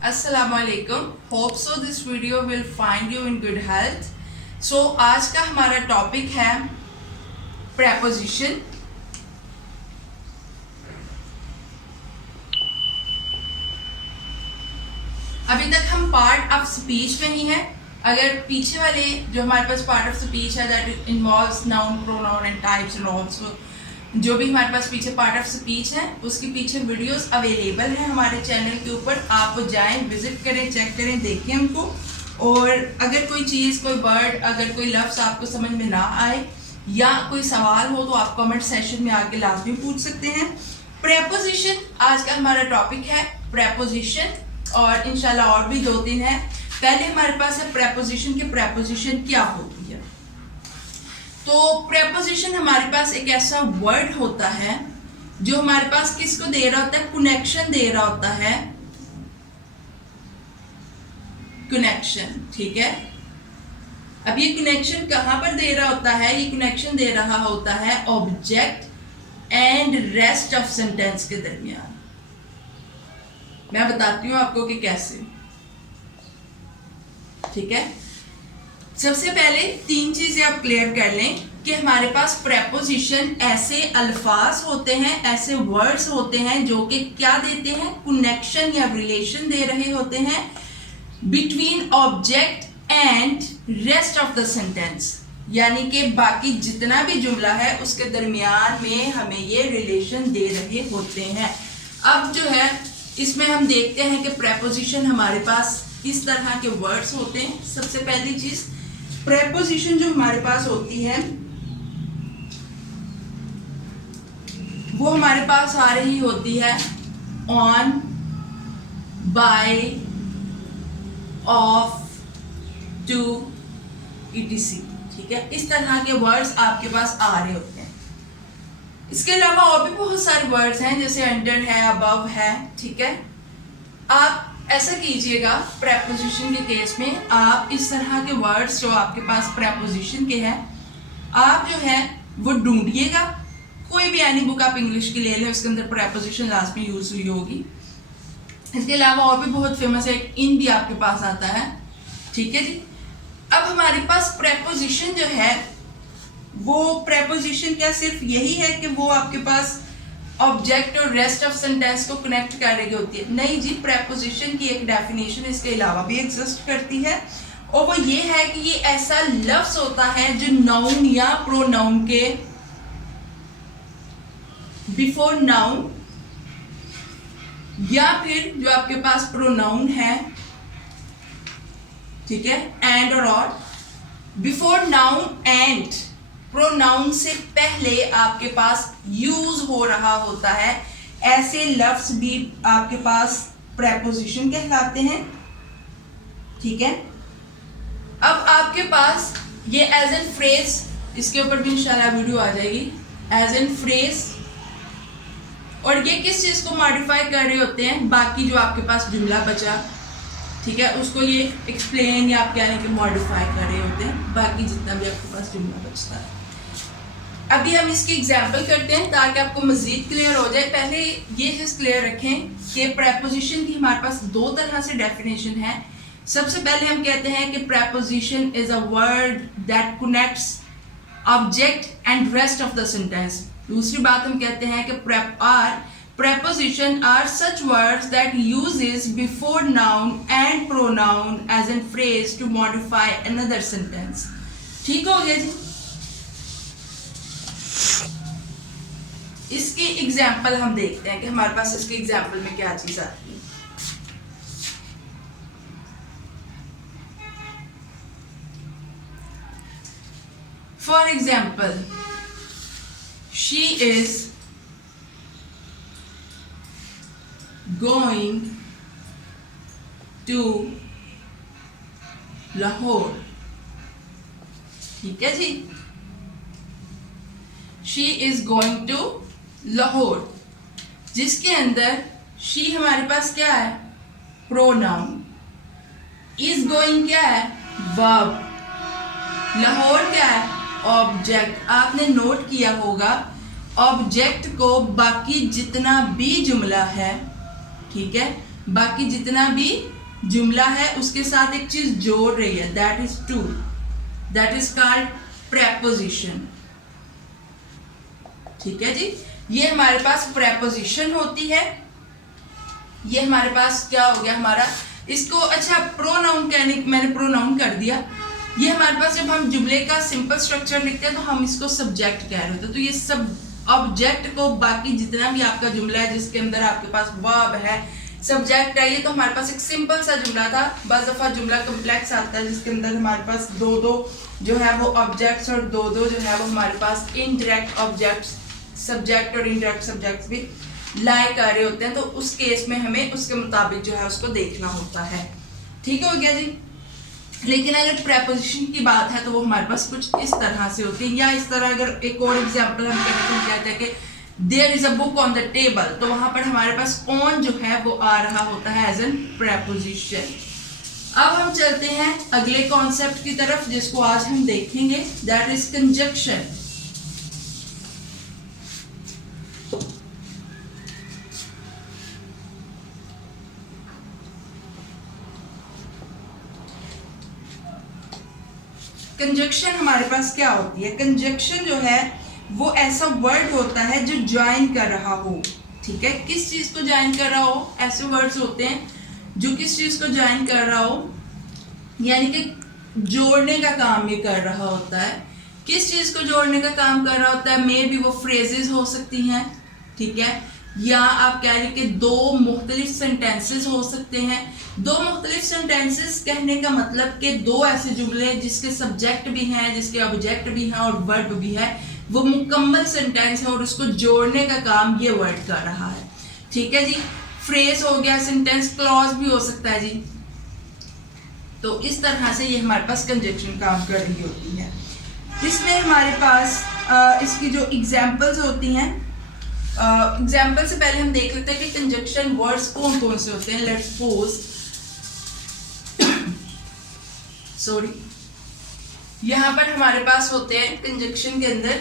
Assalamualaikum. Hope so this video will find you in good health. So आज का हमारा topic है preposition. अभी तक हम पार्ट ऑफ स्पीच में ही हैं. अगर पीछे वाले जो हमारे पास पार्ट ऑफ स्पीच है that involves noun, pronoun and types and also जो भी हमारे पास पीछे पार्ट ऑफ स्पीच है उसके पीछे वीडियोस अवेलेबल हैं हमारे चैनल के ऊपर. आप जाएं, विजिट करें, चेक करें, देखें उनको. और अगर कोई चीज़, कोई वर्ड, अगर कोई लफ्ज़ आपको समझ में ना आए या कोई सवाल हो तो आप कमेंट सेशन में आके लाजमी पूछ सकते हैं. प्रेपोजिशन आज का हमारा टॉपिक है प्रेपोजिशन, और इंशाल्लाह और भी 2-3 है. पहले हमारे पास है प्रेपोजिशन के प्रेपोजिशन क्या होती है. तो प्रेपोजिशन हमारे पास एक ऐसा वर्ड होता है जो हमारे पास किसको दे रहा होता है, कनेक्शन दे रहा होता है. कनेक्शन, ठीक है. अब ये कनेक्शन कहां पर दे रहा होता है? ये कनेक्शन दे रहा होता है object and rest of sentence के दरमियान. मैं बताती हूं आपको कि कैसे. ठीक है, सबसे पहले 3 चीजें आप क्लियर कर लें कि हमारे पास प्रेपोजिशन ऐसे अल्फाज होते हैं, ऐसे वर्ड्स होते हैं जो कि क्या देते हैं, कनेक्शन या रिलेशन दे रहे होते हैं between object and rest of the sentence. यानी कि बाकी जितना भी जुमला है उसके दरमियान में हमें ये रिलेशन दे रहे होते हैं. अब जो है इसमें हम देखते हैं कि प्रेपोजिशन हमारे पास इस तरह के वर्ड्स होते हैं. सबसे पहली चीज, प्रेपोजिशन जो हमारे पास होती है वो हमारे पास आ रही होती है on, by, off, to, etc. ठीक है, इस तरह के वर्ड्स आपके पास आ रहे होते हैं. इसके अलावा और भी बहुत सारे वर्ड्स हैं जैसे अंडर है, अबव है. ठीक है, आप ऐसा कीजिएगा प्रेपोजिशन के केस में, आप इस तरह के वर्ड्स जो आपके पास प्रेपोजिशन के हैं आप जो है वो ढूंढिएगा. कोई भी एनी बुक आप इंग्लिश की ले लें, उसके अंदर प्रेपोजिशन लास्ट में यूज हुई होगी. इसके अलावा और भी बहुत फेमस है, इन भी आपके पास आता है. ठीक है जी. अब हमारे पास प्रेपोजिशन जो है वो प्रेपोजिशन क्या सिर्फ यही है कि वो आपके पास ऑब्जेक्ट और रेस्ट ऑफ सेंटेंस को कनेक्ट कर रही होती है? नहीं जी, प्रेपोजिशन की एक डेफिनेशन इसके अलावा भी एग्जिस्ट करती है, और वो ये है कि ये ऐसा लफ्ज होता है जो नाउन या प्रोनाउन के बिफोर नाउन, या फिर जो आपके पास प्रोनाउन है, ठीक है, एंड और बिफोर नाउन एंड प्रोनाउन से पहले आपके पास यूज हो रहा होता है. ऐसे लफ्ज भी आपके पास प्रेपोजिशन कहलाते हैं. ठीक है, अब आपके पास ये एज एन फ्रेज, इसके ऊपर भी इंशाल्लाह वीडियो आ जाएगी, एज एन फ्रेज. और ये किस चीज को मॉडिफाई कर रहे होते हैं? बाकी जो आपके पास जुमला बचा, ठीक है, उसको ये एक्सप्लेन या आप कह रहे हैं कि मॉडिफाई कर रहे होते हैं बाकी जितना भी आपके पास जुमला बचता है. अभी हम इसकी एग्जांपल करते हैं ताकि आपको मजीद क्लियर हो जाए. पहले ये चीज क्लियर रखें कि प्रेपोजिशन की हमारे पास 2 तरह से डेफिनेशन है. सबसे पहले हम कहते हैं कि preposition is a word that connects object and rest of the sentence. दूसरी बात हम कहते हैं कि preposition are such words that uses before noun and pronoun as a phrase to modify another sentence. ठीक हो गया जी. इसकी एग्जाम्पल हम देखते हैं कि हमारे पास इसके एग्जाम्पल में क्या चीज आती है. For example, she is going to Lahore. ठीक है जी, she is going to Lahore, जिसके अंदर she हमारे पास क्या है, प्रोनाउन. is going क्या है, वर्ब. लाहौर क्या है, ऑब्जेक्ट. आपने नोट किया होगा ऑब्जेक्ट को बाकी जितना भी जुमला है, ठीक है, बाकी जितना भी जुमला है उसके साथ एक चीज जोड़ रही है, that is to, that is called preposition. ठीक है जी, ये हमारे पास प्रेपोजिशन होती है। ये हमारे पास क्या हो गया हमारा, इसको अच्छा प्रोनाउन कहने, मैंने प्रोनाउन कर दिया। ये हमारे पास जब हम जुमले का सिंपल स्ट्रक्चर लिखते हैं तो हम इसको सब्जेक्ट कह रहे होते हैं। तो ये सब ऑब्जेक्ट को, बाकी जितना भी आपका जुमला है जिसके अंदर आपके पास वर्ब है, सब्जेक्ट है, ये तो हमारे पास एक सिंपल सा जुमला था। बस दफा जुमला कम्प्लेक्स आता है जिसके अंदर हमारे पास दो दो जो है वो ऑब्जेक्ट्स और दो दो जो है वो हमारे पास इनडायरेक्ट ऑब्जेक्ट्स, सब्जेक्ट और इनडायरेक्ट सब्जेक्ट्स भी लाई कर रहे होते हैं। तो उस केस में हमें उसके मुताबिक जो है उसको देखना होता है। ठीक हो गया जी। लेकिन अगर प्रेपोजिशन की बात है तो वो हमारे पास कुछ इस तरह से होती है, या इस तरह अगर एक और एग्जांपल हम कहते हैं कि there is a book on the table, तो वहां पर हमारे पास ऑन जो है वो आ रहा होता है एज एन प्रेपोजिशन। अब हम चलते हैं अगले कॉन्सेप्ट की तरफ जिसको आज हम देखेंगे, दैट इज कंजक्शन। कंजक्शन हमारे पास क्या होती है? कंजक्शन जो है वो ऐसा वर्ड होता है जो ज्वाइन कर रहा हो। ठीक है, किस चीज को ज्वाइन कर रहा हो? ऐसे वर्ड्स होते हैं जो किस चीज को ज्वाइन कर रहा हो, यानी कि जोड़ने का काम ये कर रहा होता है। किस चीज को जोड़ने का काम कर रहा होता है? मे भी वो फ्रेजेस हो सकती हैं, ठीक है, या आप कह रहे कि दो मुख्तलिफ सेंटेंसेस हो सकते हैं। दो मुख्तलिफ सेंटेंसेस कहने का मतलब कि दो ऐसे जुमले जिसके सब्जेक्ट भी हैं, जिसके ऑब्जेक्ट भी हैं और वर्ब भी है, वो मुकम्मल सेंटेंस है और उसको जोड़ने का काम ये वर्ड कर रहा है। ठीक है जी, फ्रेज हो गया, सेंटेंस क्लॉज भी हो सकता है जी। तो इस तरह से ये हमारे पास कंजक्शन काम कर रही होती है। इसमें हमारे पास इसकी जो एग्जाम्पल्स होती हैं, एग्जाम्पल से पहले हम देख लेते हैं कि कंजक्शन वर्ड्स कौन कौन से होते हैं। लेट्स सपोज, सॉरी, यहां पर हमारे पास होते हैं कंजक्शन के अंदर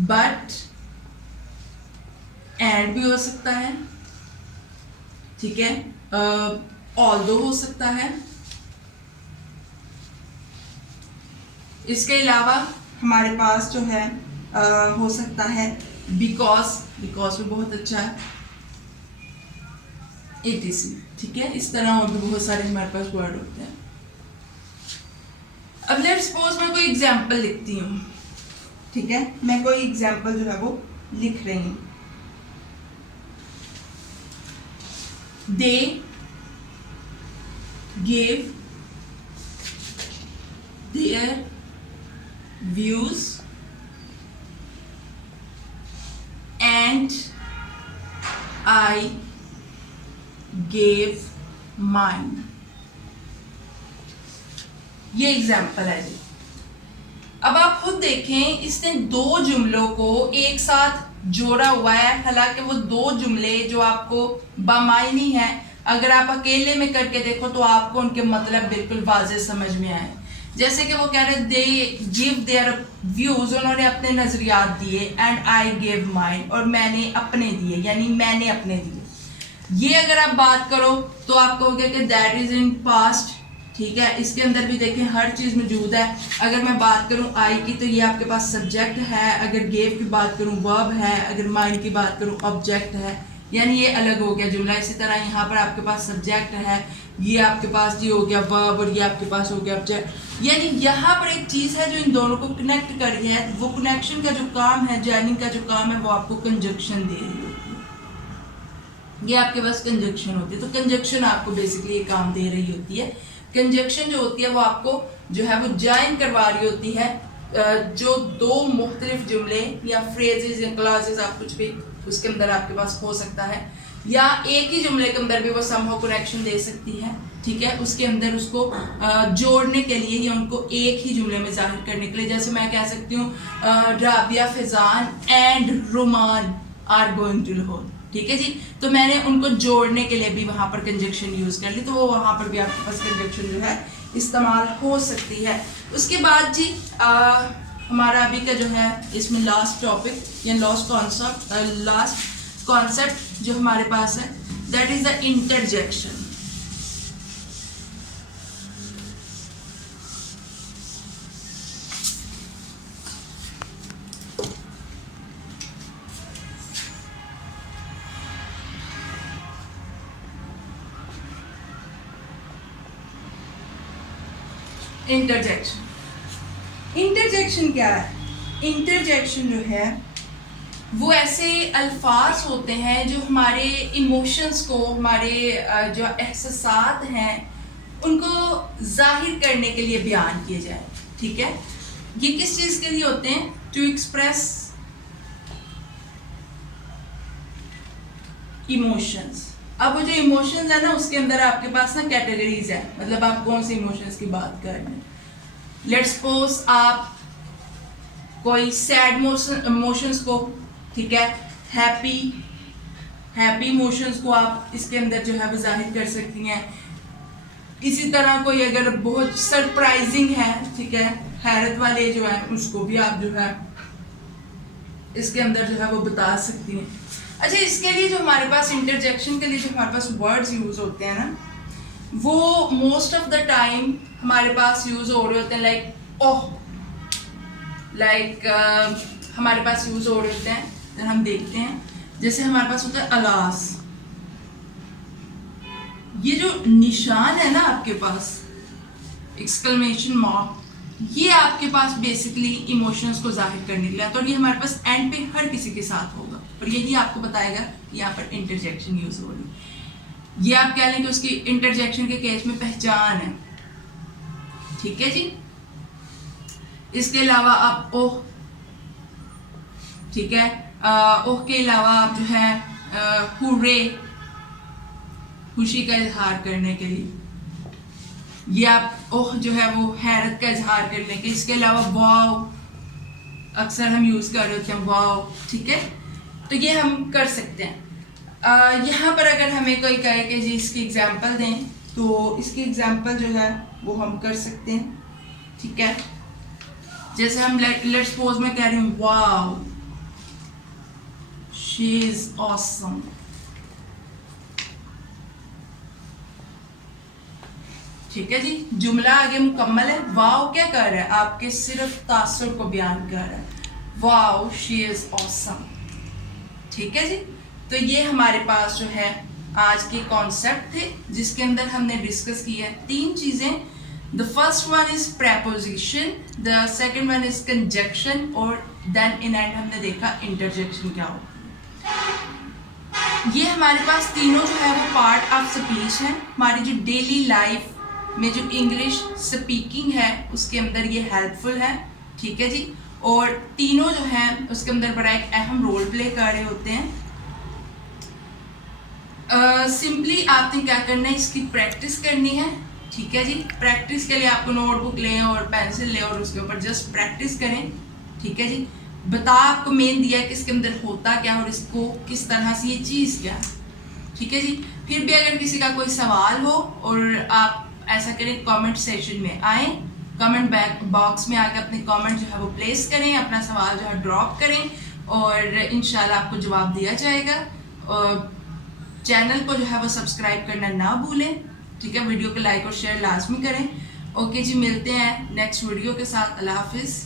बट, एंड भी हो सकता है, ठीक है, ऑल्दो हो सकता है। इसके अलावा हमारे पास जो है हो सकता है बिकॉज, बिकॉज भी बहुत अच्छा है, etc। ठीक है, इस तरह और भी बहुत सारे हमारे पास वर्ड होते हैं। अब लेट्स सपोज मैं कोई एग्जाम्पल लिखती हूँ, ठीक है, मैं कोई एग्जाम्पल जो है वो लिख रही हूँ। They give their views and I gave mine। ये एग्जाम्पल है जी। अब आप खुद देखें, इसने दो जुमलों को एक साथ जोड़ा हुआ है, हालांकि वो दो जुमले जो आपको बामायनी है, अगर आप अकेले में करके देखो तो आपको उनके मतलब बिल्कुल वाज़ेह समझ में आए। जैसे कि वो कह रहे दे गिव देयर व्यूज, उन्होंने अपने नजरियात दिए, एंड आई गिव माइन, और मैंने अपने दिए, यानी मैंने अपने दिए। ये अगर आप बात करो तो आप कहोगे कि दैट इज इन पास्ट। ठीक है, इसके अंदर भी देखें हर चीज मौजूद है। अगर मैं बात करूं आई की तो ये आपके पास सब्जेक्ट है, अगर गिव की बात करूं वर्ब है, अगर माइन की बात करूं ऑब्जेक्ट है, यानी ये अलग हो गया जुमला। इसी तरह यहाँ पर आपके पास सब्जेक्ट है, ये आपके पास ये हो गया वर्ब, और ये आपके पास हो गया ऑब्जेक्ट। यानी यहाँ पर एक चीज है जो इन दोनों को कनेक्ट कर रही है, वो कनेक्शन का जो काम है, जॉइनिंग का जो काम है, वो आपको कंजक्शन दे रही होती है। ये आपके पास कंजक्शन होती है। तो कंजक्शन आपको बेसिकली ये काम दे रही होती है। कंजक्शन जो होती है वो आपको जो है वो जॉइन करवा रही होती है, जो दो मुख्तलिफ जुमले या फ्रेजेस या क्लॉजेस, आप कुछ भी उसके अंदर आपके पास हो सकता है, या एक ही जुमले के अंदर भी वो समहाउ कनेक्शन दे सकती है। ठीक है, उसके अंदर उसको जोड़ने के लिए या उनको एक ही जुमले में जाहिर करने के लिए, जैसे मैं कह सकती हूँ Rabia Faizan and Roman are going to Lahore. ठीक है जी, तो मैंने उनको जोड़ने के लिए भी वहां पर कंजक्शन यूज कर ली, तो वो वहां पर भी आपके पास कंजक्शन जो है इस्तेमाल हो सकती है। उसके बाद जी हमारा अभी का जो है इसमें लास्ट टॉपिक या लास्ट कॉन्सेप्ट जो हमारे पास है, that is the interjection. Interjection क्या है? इंटरजेक्शन जो है वो ऐसे अल्फाज होते हैं जो हमारे इमोशंस को, हमारे जो एहसासात हैं उनको जाहिर करने के लिए बयान किए जाए। ठीक है, ये किस चीज़ के लिए होते हैं? To express emotions. अब वो जो इमोशंस है ना, उसके अंदर आपके पास ना कैटेगरीज है, मतलब आप कौन से इमोशंस की बात कर रहे हैं। लेट्स सपोज आप कोई सैड इमोशंस को, ठीक है, हैप्पी इमोशंस को आप इसके अंदर जो है वो जाहिर कर सकती हैं। इसी तरह कोई अगर बहुत सरप्राइजिंग है, ठीक है, हैरत वाले जो है उसको भी आप जो है इसके अंदर जो है वो बता सकती हैं। अच्छा, इसके लिए जो हमारे पास इंटरजेक्शन के लिए जो हमारे पास वर्ड्स यूज होते हैं ना, वो मोस्ट ऑफ द टाइम हमारे पास यूज हो रहे होते हैं लाइक ओह, लाइक हमारे पास यूज हो रहे होते हैं। तो हम देखते हैं जैसे हमारे पास होता है अलास, ये जो निशान है ना आपके पास, एक्सक्लेमेशन मार्क, ये आपके पास बेसिकली इमोशंस को जाहिर करने के लिए आता है और ये हमारे पास एंड पे हर किसी के साथ होगा और यही आपको बताएगा यहाँ पर इंटरजेक्शन यूज हो रही। ये आप कह लें कि उसकी इंटरजेक्शन के केस में पहचान है। ठीक है जी। इसके अलावा आप ओह, ठीक है, ओह के अलावा आप जो है हुर्रे, खुशी का इजहार करने के लिए, ये आप ओह जो है वो हैरत का इजहार करने के। इसके अलावा वाव, अक्सर हम यूज कर रहे होते हैं वाव, ठीक है, तो ये हम कर सकते हैं। यहाँ पर अगर हमें कोई कहे कि जी इसकी एग्जांपल दें, तो इसकी एग्जांपल जो है वो हम कर सकते हैं। ठीक है, जैसे हम लेट्स सपोज मैं कह रही हूँ वाव शी इज ऑसम। ठीक है जी, जुमला आगे मुकम्मल है। वाव क्या कर रहा है? आपके सिर्फ तासुर को बयान कर रहा है। वाव शी इज ऑसम। ठीक है जी, तो ये हमारे पास जो है आज के कॉन्सेप्ट थे जिसके अंदर हमने डिस्कस किया है 3 चीजें। The first one is preposition, the second one is conjunction और देन इन एंड हमने देखा इंटरजेक्शन क्या होता है। ये हमारे पास तीनों जो है वो पार्ट ऑफ स्पीच है। हमारी जो डेली लाइफ में जो इंग्लिश स्पीकिंग है उसके अंदर ये हेल्पफुल है। ठीक है जी, और तीनों जो है उसके अंदर बड़ा एक अहम रोल प्ले कर रहे होते हैं। सिंपली आपने क्या करना है, इसकी प्रैक्टिस करनी है। ठीक है जी, प्रैक्टिस के लिए आपको नोटबुक लें और पेंसिल लें और उसके ऊपर जस्ट प्रैक्टिस करें। ठीक है जी, बता आपको मेन दिया कि इसके अंदर होता क्या और इसको किस तरह से ये चीज़ क्या है। ठीक है जी, फिर भी अगर किसी का कोई सवाल हो और आप ऐसा करें कमेंट सेक्शन में आए, कमेंट बॉक्स में आकर अपने कमेंट जो है वो प्लेस करें, अपना सवाल जो है ड्रॉप करें और इंशाल्लाह आपको जवाब दिया जाएगा। और चैनल को जो है वो सब्सक्राइब करना ना भूलें। ठीक है, वीडियो को लाइक और शेयर लाजमी करें। ओके जी, मिलते हैं नेक्स्ट वीडियो के साथ। अल्लाह हाफिज़।